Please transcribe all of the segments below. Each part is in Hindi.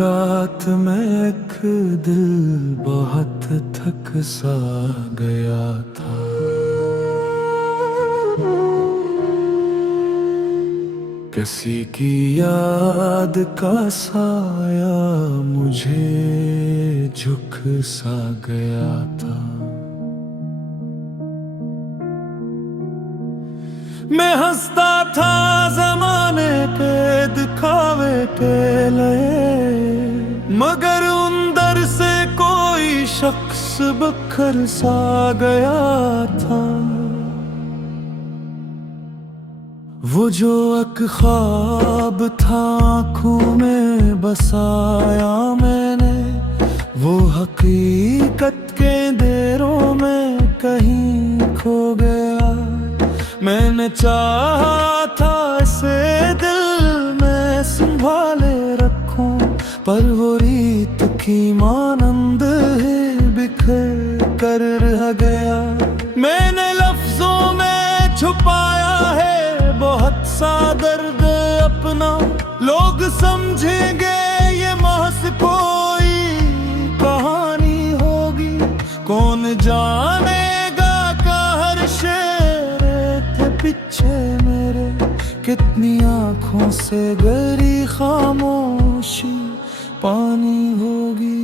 रात में एक दिल बहुत थक सा गया था। किसी की याद का साया मुझे झुक सा गया था। मैं हंसता था ज़माने के दिखावे के लिए, मगर अंदर से कोई शख्स बखर सा गया था। वो जो एक ख्वाब था आँखों में बसाया मैंने, वो हकीकत के अंधेरों में कहीं खो गया। मैंने चाहा था इसे दिल में संभाले रखूं, पर वो रीत की मानंद ही बिखर कर रह गया। मैंने लफ्जों में छुपाया है बहुत सा दर्द अपना, लोग समझेंगे ये महज कोई कहानी होगी। कौन जानेगा कहर शेर थे पीछे मेरे, कितनी आँखों से गहरी खामोशी पानी होगी।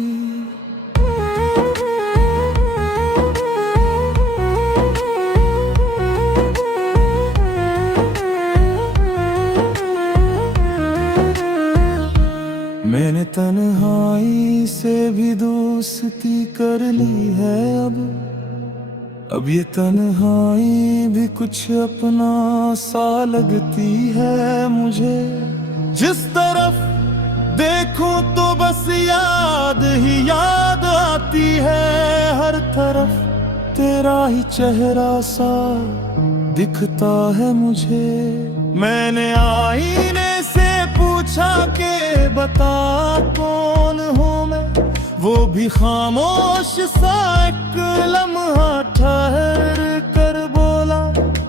मैंने तन्हाई से भी दोस्ती कर ली है अब ये तन्हाई भी कुछ अपना सा लगती है मुझे। जिस तरफ देखूं तो बस याद ही याद आती है, हर तरफ तेरा ही चेहरा सा दिखता है मुझे। मैंने आईने से पूछा के बता कौन हूँ मैं, वो भी खामोश सा एक लम्हा ठहर कर बोला,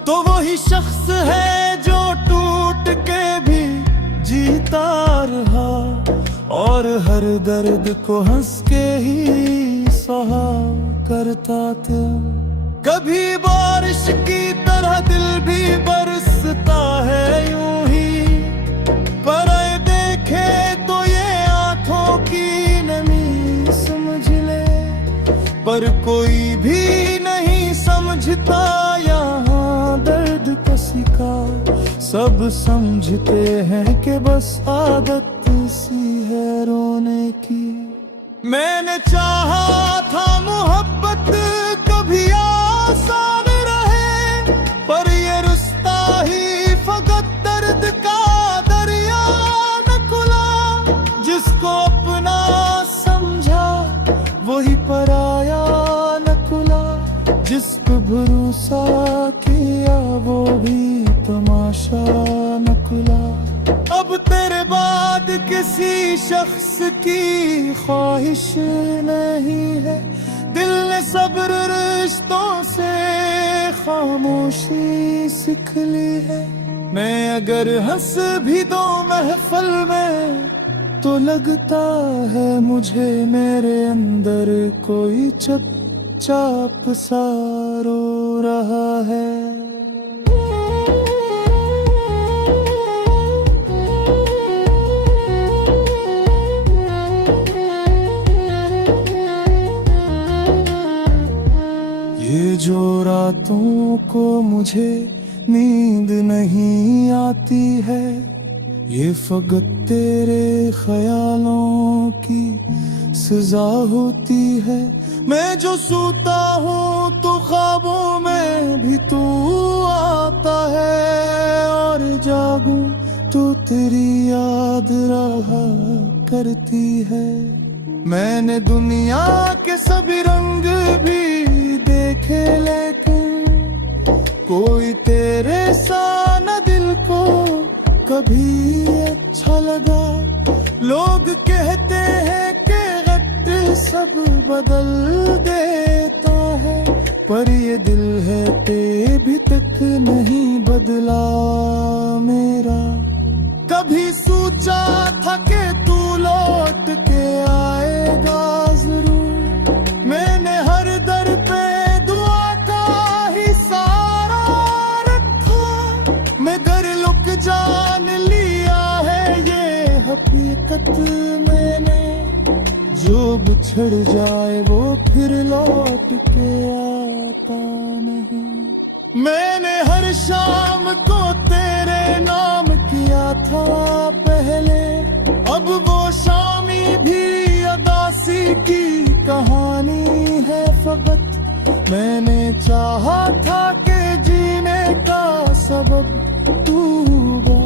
तो वही शख्स है जो टूट के भी जीता रहा, और हर दर्द को हंस के ही सहा करता था। कभी बारिश की तरह दिल भी बरसता है यूं ही, पर देखे तो ये आंखों की नमी समझ ले। पर कोई भी नहीं समझता यहाँ दर्द किसी का, सब समझते हैं कि बस आदत सी है रोने की। मैंने चाहा था मोहब्बत कभी आसान रहे, पर ये रुस्ता ही फकत दर्द का दरिया न खुला। जिसको अपना समझा वही पराया न खुला, जिस पे भरोसा किया वो भी तमाशा न खुला। अब तेरे बाद किसी शख्स की ख्वाहिश नहीं है, दिल ने सब्र रिश्तों से खामोशी सीख ली है। मैं अगर हंस भी दो महफिल में तो लगता है मुझे मेरे अंदर कोई चुपचाप सा रो रहा है। ये जो रातों को मुझे नींद नहीं आती है, ये फकत तेरे ख्यालों की सजा होती है। मैं जो सोता हूँ तो ख्वाबों में भी तू आता है, और जागूं तो तेरी याद रहा करती है। मैंने दुनिया के सभी रंग भी देखे, लेकिन कोई तेरे सा न दिल को कभी अच्छा लगा। लोग कहते हैं कि वक्त सब बदल देता है, पर ये दिल है अभी तक नहीं बदला मेरा। कभी सोचा था कि तू लौट जो बिछड़ जाए वो फिर लौट के आता नहीं। मैंने हर शाम को तेरे नाम किया था पहले, अब वो शामी भी अदासी की कहानी है फकत। मैंने चाहा था कि जीने का सबब तू हुआ,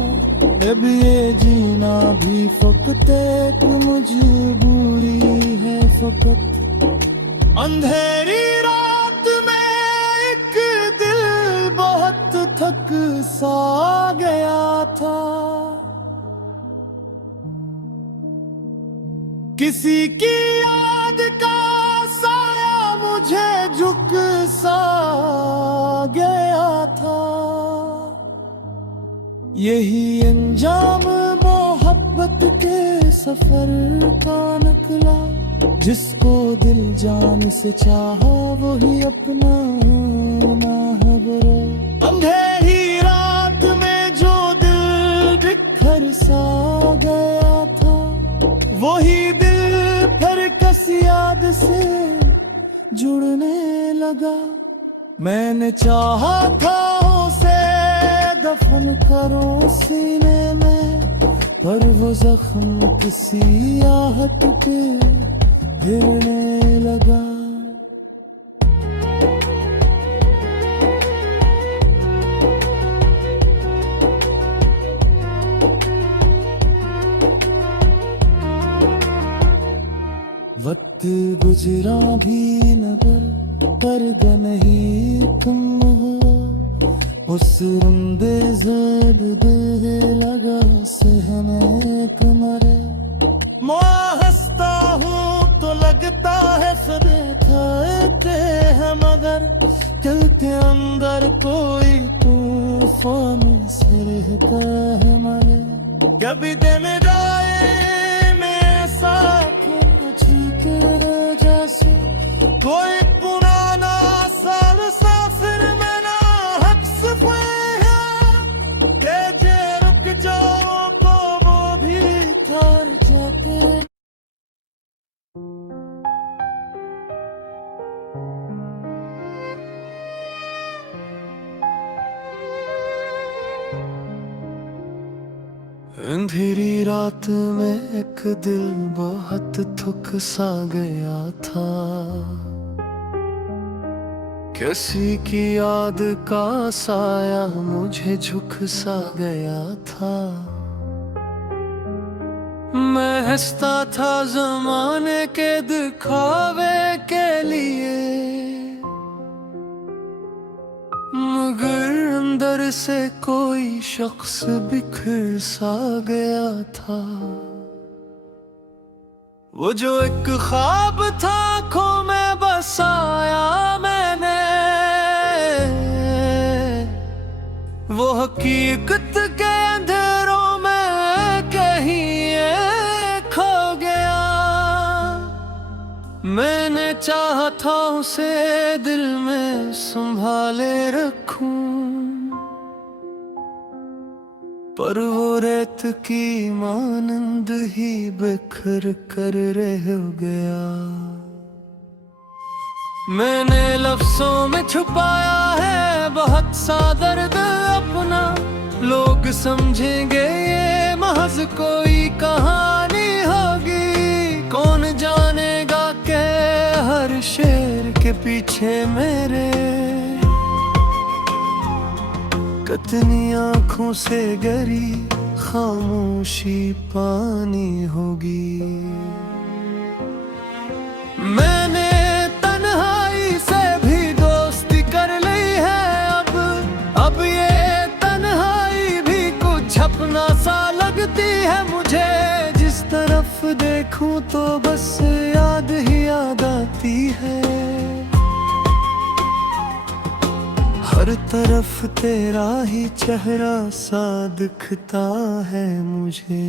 अब ये जीना भी फकत एक मजबूरी है फकत। अंधेरी रात में एक दिल बहुत थक सा गया था, किसी की याद का साया मुझे झुक सा गया था। यही अंजाम मोहब्बत के सफर का निकला, जिसको दिल जान से चाहा वही अपना माहबरा। अंधेरी रात में जो दिल बिखर सा गया था, वही दिल फिर किसी याद से जुड़ने लगा। मैंने चाहा था उसे दफन करो सीने में, पर वो जख्म किसी आहट पे गिरने लगा। वक्त गुजरा भी नगर पर नहीं कम हुआ, उस रंदे ज़र्द दिल लगा सहमे कमरे। मैं हंसता हूँ तो लगता है फिर खाते हैं, मगर चलते अंदर कोई तूफान से रहता है मरे। कभी दिन जाए मैं साथ जैसे कोई पुराना साल सा फिर मैं ना हक सफाया, तेजे रुक जाओ तो वो भी ठहर जाते। अंधेरी रात में एक दिल बहुत थक सा गया था, किसी की याद का साया मुझे झुक सा गया था। मैं हंसता था ज़माने के दिखावे के लिए, मगर अंदर से कोई शख्स बिखर सा गया था। वो जो एक ख्वाब था आँखों में बसाया मैंने, वो हकीकत के अंधेरों में कहीं खो गया। मैंने चाहा था उसे दिल में संभाले रखूं, पर वो रेत की मानंद ही बिखर कर रह गया। मैंने लफ्जों में छुपाया है बहुत सा दर्द अपना, लोग समझेंगे ये महज कोई कहानी होगी। कौन जानेगा कि हर शेर के पीछे मेरे कितनी आँखों से गरी खामोशी पानी होगी। मैंने तन्हाई से भी दोस्ती कर ली है, अब ये तन्हाई भी कुछ अपना सा लगती है मुझे। जिस तरफ देखूं तो बस याद ही याद आती है, हर तरफ तेरा ही चेहरा सा दिखता है मुझे।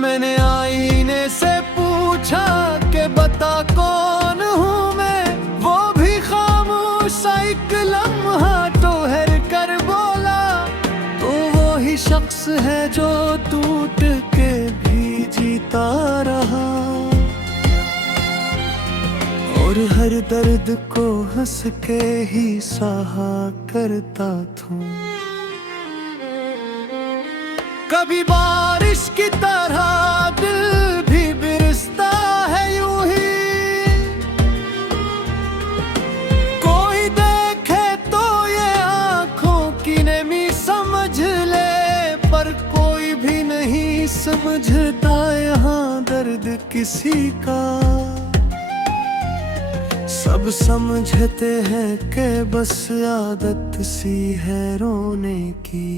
मैंने आईने से पूछा कि बता कौन हूँ मैं, वो भी खामोश सा एक लम्हा ठहर कर बोला, तो वो ही शख्स है जो टूट के भी जीता रहा। दर्द को हंस के ही सहा करता था। कभी बारिश की तरह दिल भी बरसता है यूं ही, कोई देखे तो ये आंखों की नमी समझ ले, पर कोई भी नहीं समझता यहाँ दर्द किसी का। सब समझते हैं कि बस आदत सी है रोने की।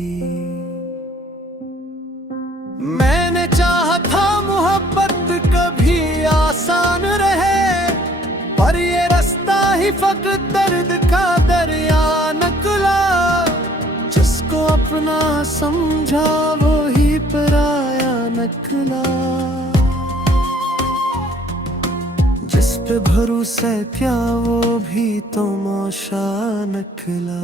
मैंने चाहा था मोहब्बत कभी आसान रहे, पर ये रास्ता ही फकत दर्द का दरिया निकला। जिसको अपना समझा वो ही पराया निकला, जिस पे भरोसा क्या वो भी तमाशा निकला।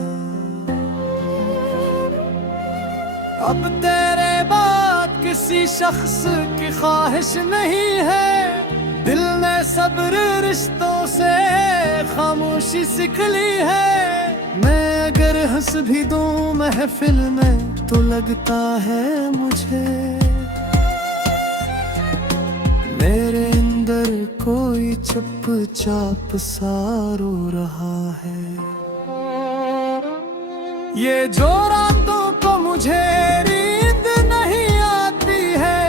अब तेरे बाद किसी शख्स की ख्वाहिश नहीं है, दिल ने सब्र रिश्तों से खामोशी सीख ली है। मैं अगर हंस भी दूं महफिल में तो लगता है मुझे मेरे अंदर कोई चुपचाप सा रो रहा है। ये जो रातों को मुझे नींद नहीं आती है,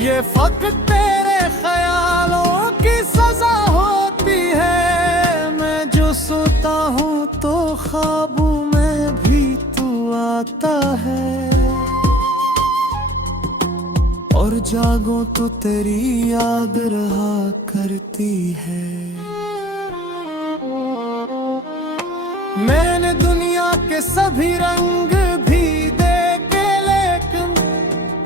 ये फकत तेरे ख्यालों की सजा होती है। मैं जो सोता हूँ तो ख्वाबों में भी तू आता है, और जागो तो तेरी याद रहा करती है। मैंने दुनिया के सभी रंग भी देखे, लेकिन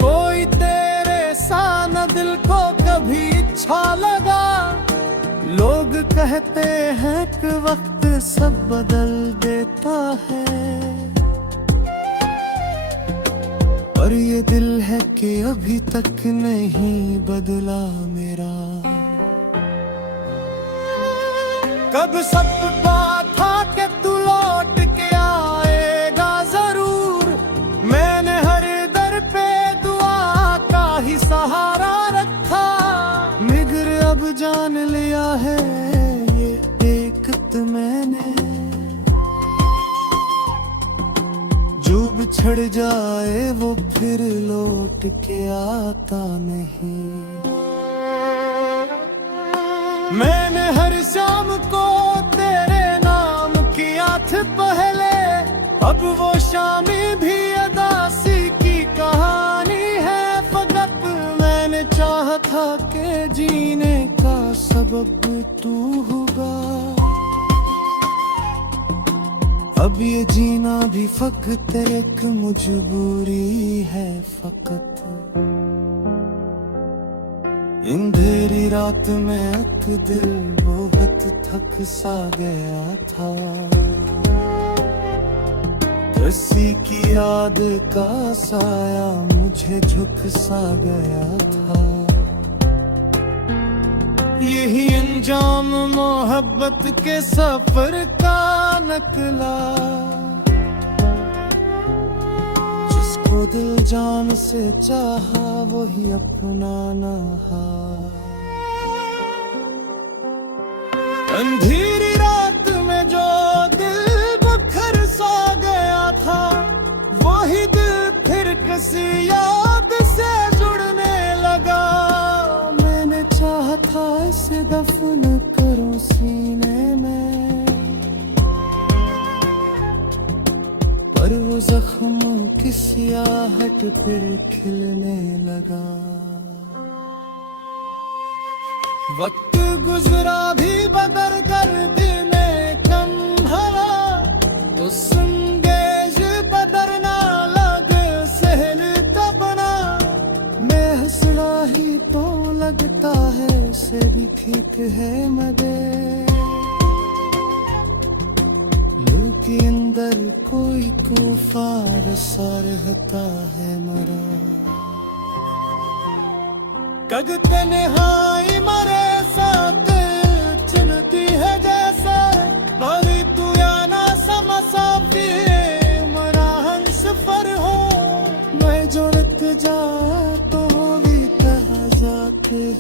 कोई तेरे सा न दिल को कभी अच्छा लगा। लोग कहते हैं कि वक्त सब बदल देता है, पर ये दिल है कि अभी तक नहीं बदला मेरा। कब सब बात था कि तू लौट के आएगा जरूर, मैंने हर दर पे दुआ का ही सहारा रखा। मगर अब जान लिया है ये एक मैंने, जो बिछड़ जाए वो फिर लौट के आता नहीं। मैंने हर शाम को तेरे नाम किया था पहले, अब वो शामी भी अदासी की कहानी है फकत। मैंने चाहा था कि जीने का सबब तू होगा, अब ये जीना भी फकत एक मजबूरी है फकत। अंधेरी रात में एक दिल बहुत थक सा गया था, किसी की याद का साया मुझे झुक सा गया था। यही अंजाम मोहब्बत के सफर का निकला, जिसको दिल जान से चाहा वही अपना ना हा। अंधेरी रात में जो दिल बखर सा गया था, वही दिल फिर किसी याद से जुड़ने लगा। मैंने चाहा था इसे दफन करूं सीने में, पर वो जख्म की सियाहट फिर खिलने लगा। वक्त गुजरा भी बदल कर दिने कम हवा, तो संगेज बदरना लग सहल तबना। मैं हंसना ही तो लगता है से भी ठीक है मदे, दिल के अंदर कोई तूफान सा रहता है मरा। कग तन्हाई मरे साथ चलती है जैसा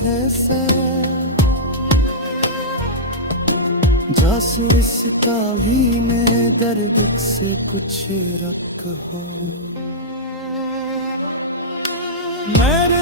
है सैर, जासू इसका भी में दर्द से कुछ रख हो। मेरे